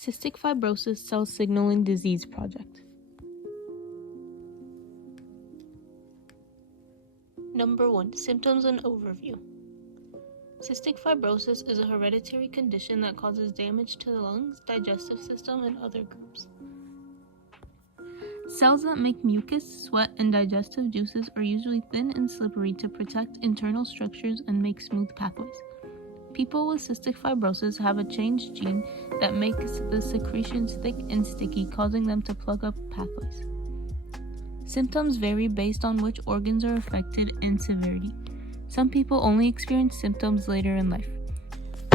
Cystic Fibrosis Cell Signaling Disease Project. Number 1. Symptoms and Overview. Cystic fibrosis is a hereditary condition that causes damage to the lungs, digestive system, and other groups. Cells that make mucus, sweat, and digestive juices are usually thin and slippery to protect internal structures and make smooth pathways. People with cystic fibrosis have a changed gene that makes the secretions thick and sticky, causing them to plug up pathways. Symptoms vary based on which organs are affected and severity. Some people only experience symptoms later in life.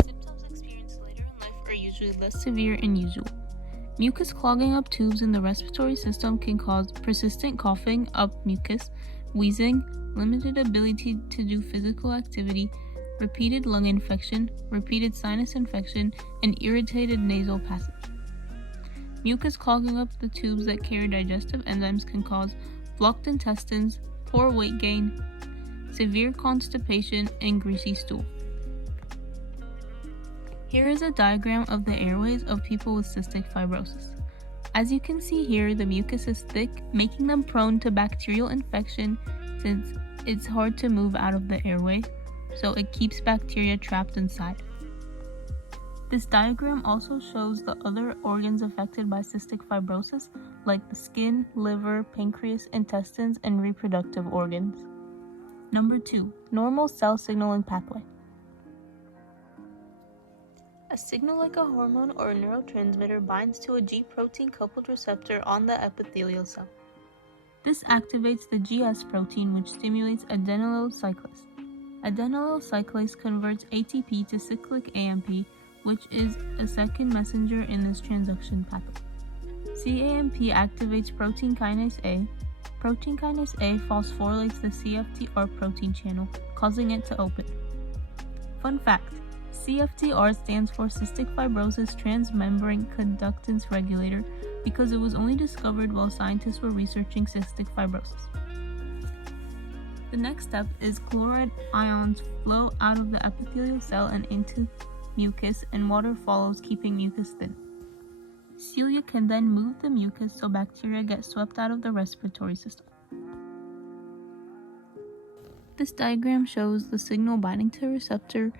Symptoms experienced later in life are usually less severe and usual. Mucus clogging up tubes in the respiratory system can cause persistent coughing up mucus, wheezing, limited ability to do physical activity, repeated lung infection, repeated sinus infection, and irritated nasal passage. Mucus clogging up the tubes that carry digestive enzymes can cause blocked intestines, poor weight gain, severe constipation, and greasy stool. Here is a diagram of the airways of people with cystic fibrosis. As you can see here, the mucus is thick, making them prone to bacterial infection since it's hard to move out of the airway, so it keeps bacteria trapped inside. This diagram also shows the other organs affected by cystic fibrosis, like the skin, liver, pancreas, intestines, and reproductive organs. Number 2. Normal cell signaling pathway. A signal like a hormone or a neurotransmitter binds to a G protein coupled receptor on the epithelial cell. This activates the GS protein, which stimulates adenylyl cyclase. Adenylyl cyclase converts ATP to cyclic AMP, which is a second messenger in this transduction pathway. CAMP activates protein kinase A. Protein kinase A phosphorylates the CFTR protein channel, causing it to open. Fun fact: CFTR stands for Cystic Fibrosis Transmembrane Conductance Regulator because it was only discovered while scientists were researching cystic fibrosis. The next step is chloride ions flow out of the epithelial cell and into mucus, and water follows, keeping mucus thin. Cilia can then move the mucus so bacteria get swept out of the respiratory system. This diagram shows the signal binding to a receptor,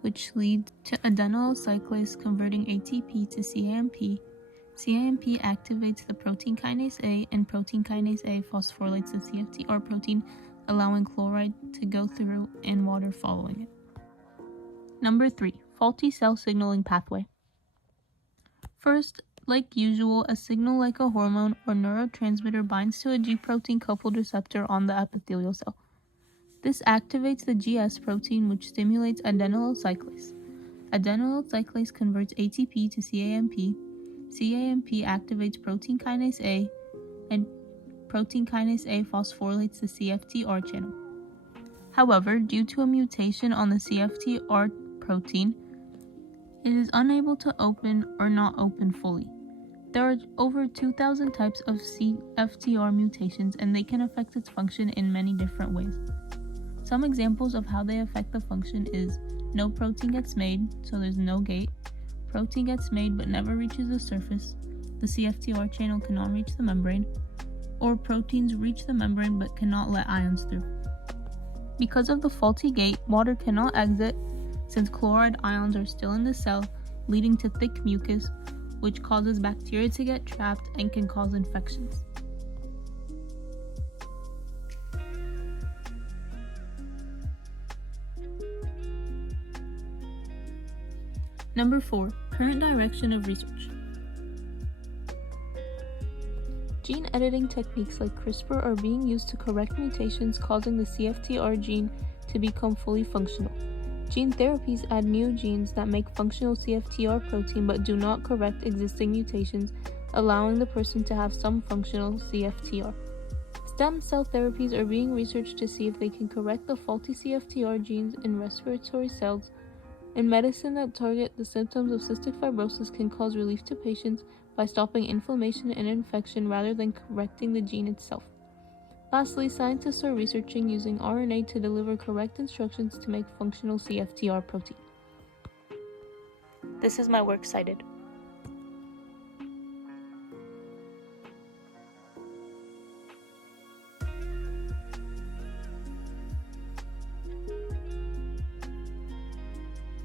which leads to adenylyl cyclase converting ATP to CAMP. CAMP activates the protein kinase A, and protein kinase A phosphorylates the CFTR protein, allowing chloride to go through and water following it. Number 3. Faulty cell signaling pathway. First, like usual, a signal like a hormone or neurotransmitter binds to a G protein coupled receptor on the epithelial cell. This activates the GS protein, which stimulates adenylyl cyclase. Adenylyl cyclase converts ATP to CAMP. CAMP activates protein kinase A, and protein kinase A phosphorylates the CFTR channel. However, due to a mutation on the CFTR protein, it is unable to open or not open fully. There are over 2,000 types of CFTR mutations, and they can affect its function in many different ways. Some examples of how they affect the function is no protein gets made, so there's no gate. Protein gets made but never reaches the surface. The CFTR channel cannot reach the membrane. Or proteins reach the membrane but cannot let ions through. Because of the faulty gate, water cannot exit since chloride ions are still in the cell, leading to thick mucus, which causes bacteria to get trapped and can cause infections. Number 4. Current direction of research. Gene editing techniques like CRISPR are being used to correct mutations causing the CFTR gene to become fully functional. Gene therapies add new genes that make functional CFTR protein but do not correct existing mutations, allowing the person to have some functional CFTR. Stem cell therapies are being researched to see if they can correct the faulty CFTR genes in respiratory cells, and medicine that target the symptoms of cystic fibrosis can cause relief to patients by stopping inflammation and infection rather than correcting the gene itself. Lastly, scientists are researching using RNA to deliver correct instructions to make functional CFTR protein. This is my works cited.